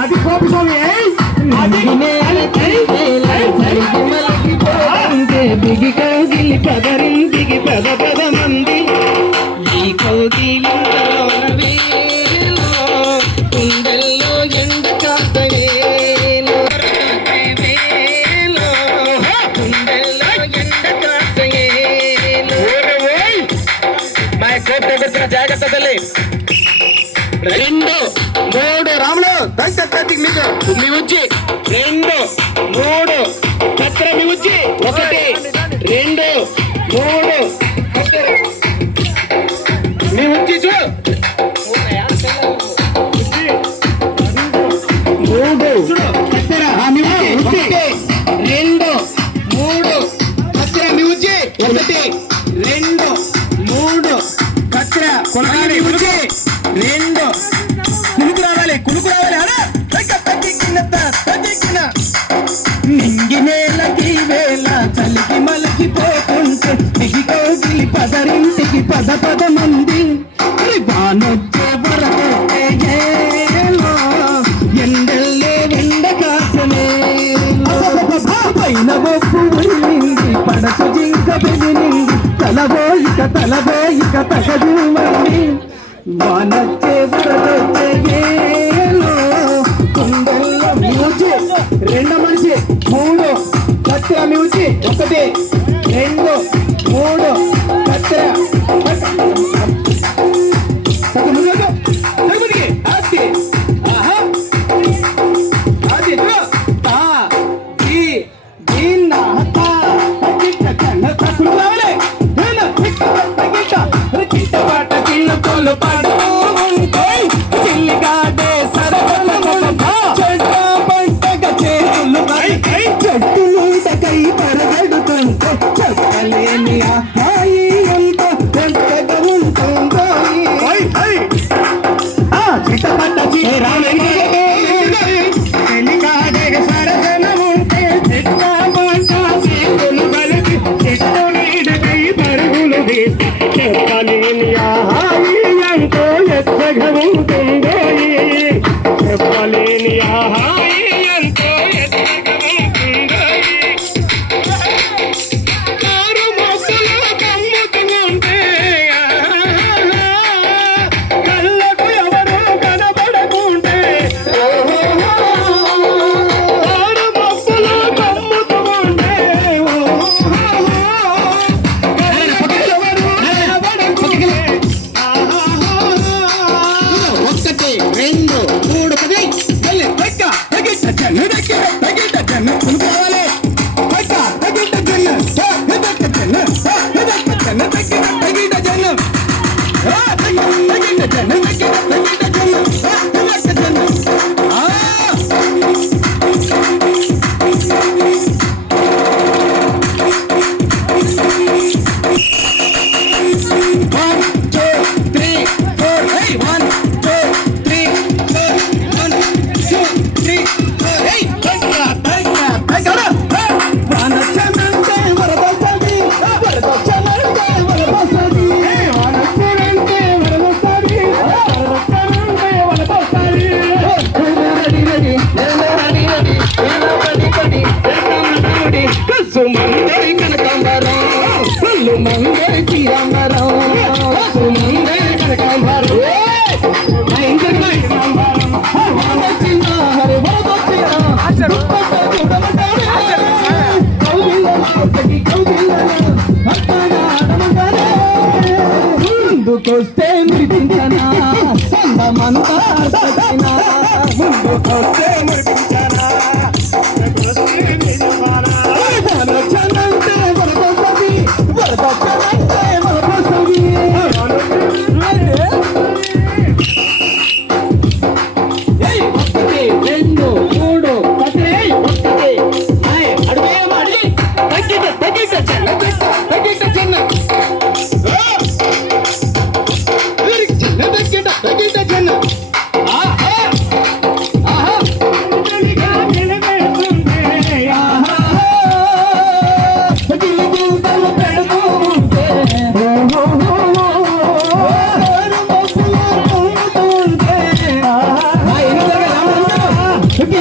అది కోపి స్వామి బిగి కౌగిలి పదరింటికి పద పద మంది ఈ కౌగిలి కుండల్లో ఎండ కాస్తయేలో కుండల్లో ఎండ కాస్తయేలో మా కోప జాగ్రత్త తల్లి 2 3 రాములు మీకు మీ వచ్చి 2 3 కత్ర మీ వచ్చి 1 2 3 మీ వచ్చి చూ 3 కత్ర మీ వచ్చి 2 3 కత్ర మీ వచ్చి 1 2 3 కత్ర కొనగానే వచ్చి 2 కులుకు రావాలి నింగి నేలకి వేళ చలికి మలకిపోతుంటే దిగి కోగిలి పదరింటికి పద పద మంది వానొచ్చే వరకొచ్చే ఎండల్లే ఎండ కాసనే పైన బొప్పు ఉల్లింది పడసు జింక బెదినింది తలబోయిక తగదు మంది వానొచ్చే వరకొచ్చే కుండల్లో మ్యూచి 2 మనిషి 3 కత్తిర మ్యూచి 1 2 3 కత్తిర చిల్లి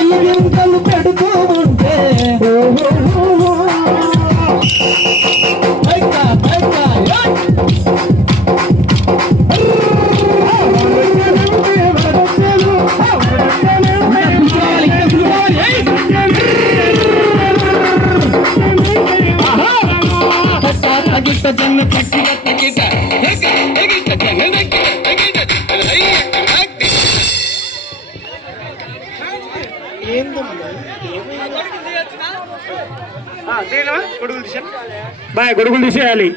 గిలిగింతలు పెడుతూ ఉంటే బాయ్ గొడుగులు తీసేయాలి.